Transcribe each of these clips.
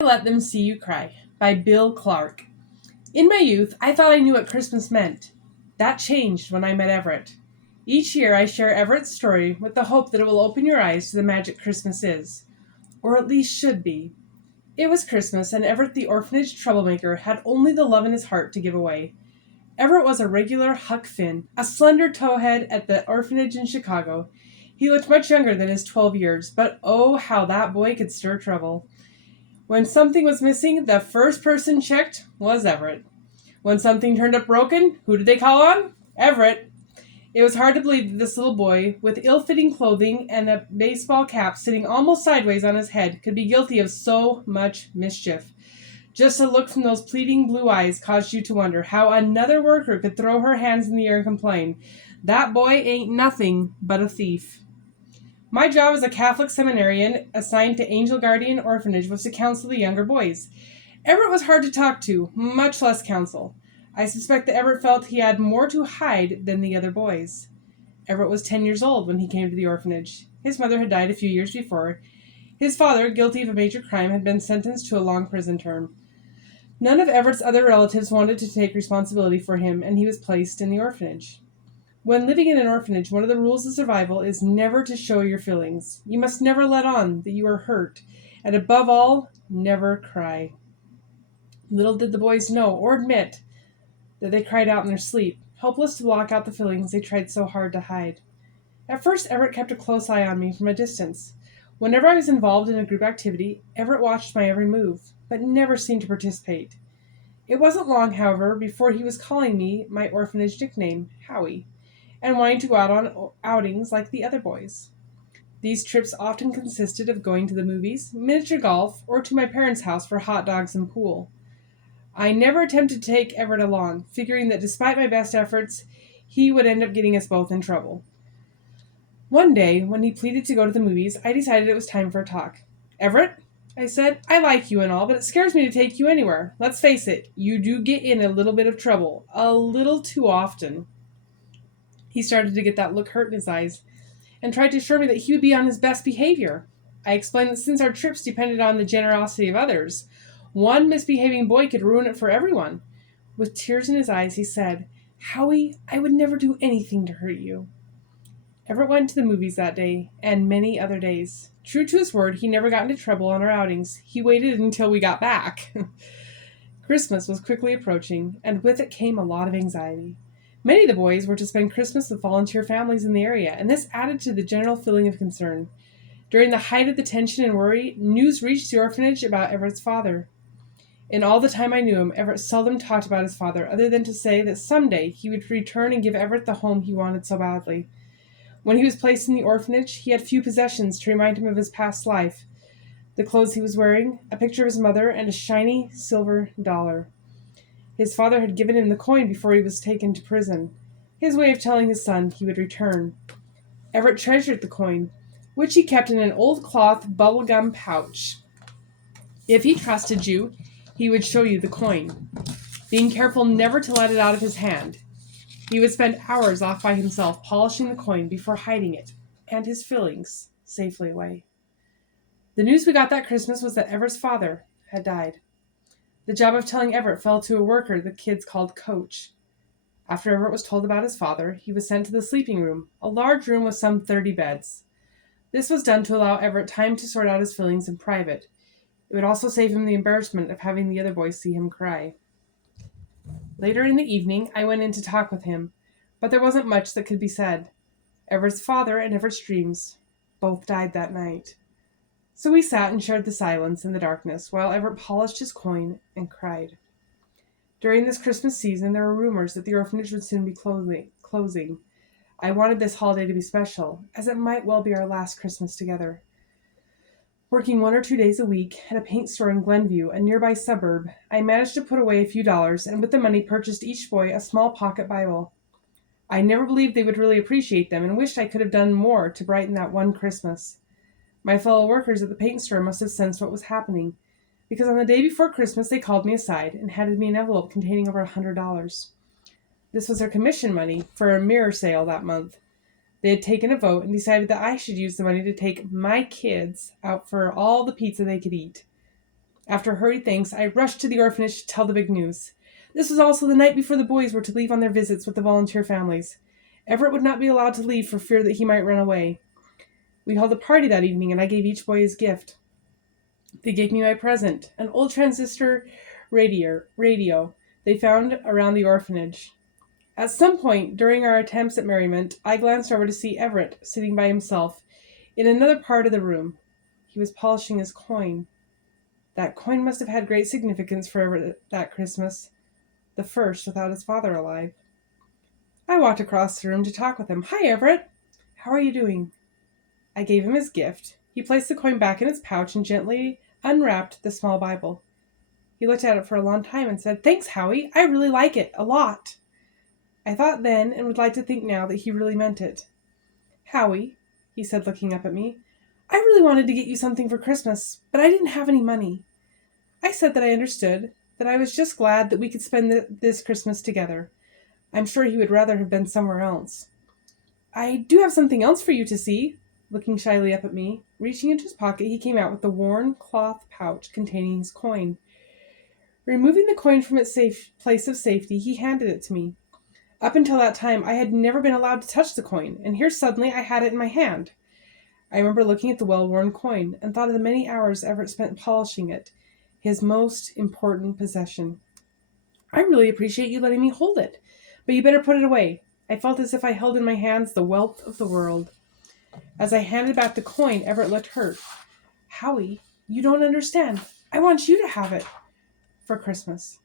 Let Them See You Cry by Bill Clark. In my youth, I thought I knew what Christmas meant. That changed when I met Everett. Each year, I share Everett's story with the hope that it will open your eyes to the magic Christmas is, or at least should be. It was Christmas, and Everett the orphanage troublemaker had only the love in his heart to give away. Everett was a regular Huck Finn, a slender towhead at the orphanage in Chicago. He looked much younger than his 12 years, but oh, how that boy could stir trouble. When something was missing, the first person checked was Everett. When something turned up broken, who did they call on? Everett. It was hard to believe that this little boy, with ill-fitting clothing and a baseball cap sitting almost sideways on his head, could be guilty of so much mischief. Just a look from those pleading blue eyes caused you to wonder how another worker could throw her hands in the air and complain, "That boy ain't nothing but a thief." My job as a Catholic seminarian assigned to Angel Guardian Orphanage was to counsel the younger boys. Everett was hard to talk to, much less counsel. I suspect that Everett felt he had more to hide than the other boys. Everett was 10 years old when he came to the orphanage. His mother had died a few years before. His father, guilty of a major crime, had been sentenced to a long prison term. None of Everett's other relatives wanted to take responsibility for him, and he was placed in the orphanage. When living in an orphanage, one of the rules of survival is never to show your feelings. You must never let on that you are hurt, and above all, never cry. Little did the boys know or admit that they cried out in their sleep, helpless to block out the feelings they tried so hard to hide. At first, Everett kept a close eye on me from a distance. Whenever I was involved in a group activity, Everett watched my every move, but never seemed to participate. It wasn't long, however, before he was calling me my orphanage nickname, Howie, and wanting to go out on outings like the other boys. These trips often consisted of going to the movies, miniature golf, or to my parents' house for hot dogs and pool. I never attempted to take Everett along, figuring that despite my best efforts, he would end up getting us both in trouble. One day, when he pleaded to go to the movies, I decided it was time for a talk. "Everett," I said, "I like you and all, but it scares me to take you anywhere. Let's face it, you do get in a little bit of trouble. A little too often." He started to get that look hurt in his eyes and tried to assure me that he would be on his best behavior. I explained that since our trips depended on the generosity of others, one misbehaving boy could ruin it for everyone. With tears in his eyes, he said, "Howie, I would never do anything to hurt you." Everett went to the movies that day, and many other days. True to his word, he never got into trouble on our outings. He waited until we got back. Christmas was quickly approaching, and with it came a lot of anxiety. Many of the boys were to spend Christmas with volunteer families in the area, and this added to the general feeling of concern. During the height of the tension and worry, news reached the orphanage about Everett's father. In all the time I knew him, Everett seldom talked about his father, other than to say that someday he would return and give Everett the home he wanted so badly. When he was placed in the orphanage, he had few possessions to remind him of his past life. The clothes he was wearing, a picture of his mother, and a shiny silver dollar. His father had given him the coin before he was taken to prison, his way of telling his son he would return. Everett treasured the coin, which he kept in an old cloth bubblegum pouch. If he trusted you, he would show you the coin, being careful never to let it out of his hand. He would spend hours off by himself polishing the coin before hiding it and his feelings safely away. The news we got that Christmas was that Everett's father had died. The job of telling Everett fell to a worker the kids called Coach. After Everett was told about his father, he was sent to the sleeping room, a large room with some 30 beds. This was done to allow Everett time to sort out his feelings in private. It would also save him the embarrassment of having the other boys see him cry. Later in the evening, I went in to talk with him, but there wasn't much that could be said. Everett's father and Everett's dreams both died that night. So we sat and shared the silence and the darkness while Everett polished his coin and cried. During this Christmas season, there were rumors that the orphanage would soon be closing. I wanted this holiday to be special, as it might well be our last Christmas together. Working 1 or 2 days a week at a paint store in Glenview, a nearby suburb, I managed to put away a few dollars and with the money purchased each boy a small pocket Bible. I never believed they would really appreciate them and wished I could have done more to brighten that one Christmas. My fellow workers at the paint store must have sensed what was happening, because on the day before Christmas they called me aside and handed me an envelope containing over $100. This was their commission money for a mirror sale that month. They had taken a vote and decided that I should use the money to take my kids out for all the pizza they could eat. After hurried thanks, I rushed to the orphanage to tell the big news. This was also the night before the boys were to leave on their visits with the volunteer families. Everett would not be allowed to leave for fear that he might run away. We held a party that evening, and I gave each boy his gift. They gave me my present, an old transistor radio they found around the orphanage. At some point during our attempts at merriment, I glanced over to see Everett sitting by himself in another part of the room. He was polishing his coin. That coin must have had great significance for Everett that Christmas, the first without his father alive. I walked across the room to talk with him. "Hi, Everett. How are you doing?" I gave him his gift. He placed the coin back in its pouch and gently unwrapped the small Bible. He looked at it for a long time and said, "Thanks, Howie. I really like it, a lot." I thought then, and would like to think now, that he really meant it. "Howie," he said, looking up at me, "I really wanted to get you something for Christmas, but I didn't have any money." I said that I understood, that I was just glad that we could spend this Christmas together. I'm sure he would rather have been somewhere else. "I do have something else for you to see." Looking shyly up at me, reaching into his pocket, he came out with the worn cloth pouch containing his coin. Removing the coin from its place of safety, he handed it to me. Up until that time, I had never been allowed to touch the coin, and here suddenly I had it in my hand. I remember looking at the well-worn coin and thought of the many hours Everett spent polishing it, his most important possession. "I really appreciate you letting me hold it, but you better put it away." I felt as if I held in my hands the wealth of the world. As I handed back the coin, Everett looked hurt. "Howie, you don't understand. I want you to have it for Christmas."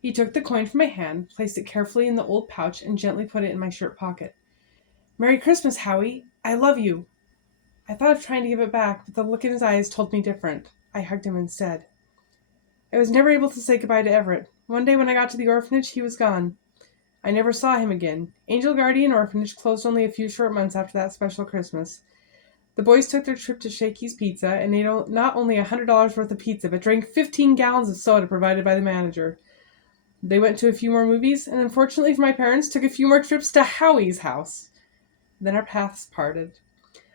He took the coin from my hand, placed it carefully in the old pouch, and gently put it in my shirt pocket. "Merry Christmas, Howie. I love you." I thought of trying to give it back, but the look in his eyes told me different. I hugged him instead. I was never able to say goodbye to Everett. One day when I got to the orphanage, he was gone. I never saw him again. Angel Guardian Orphanage closed only a few short months after that special Christmas. The boys took their trip to Shakey's Pizza and ate not only $100 worth of pizza, but drank 15 gallons of soda provided by the manager. They went to a few more movies, and unfortunately for my parents, took a few more trips to Howie's house. Then our paths parted.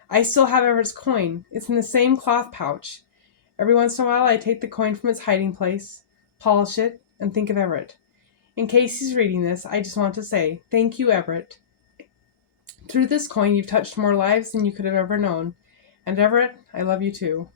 I still have Everett's coin. It's in the same cloth pouch. Every once in a while, I take the coin from its hiding place, polish it, and think of Everett. In case he's reading this, I just want to say, thank you, Everett. Through this coin, you've touched more lives than you could have ever known. And Everett, I love you too.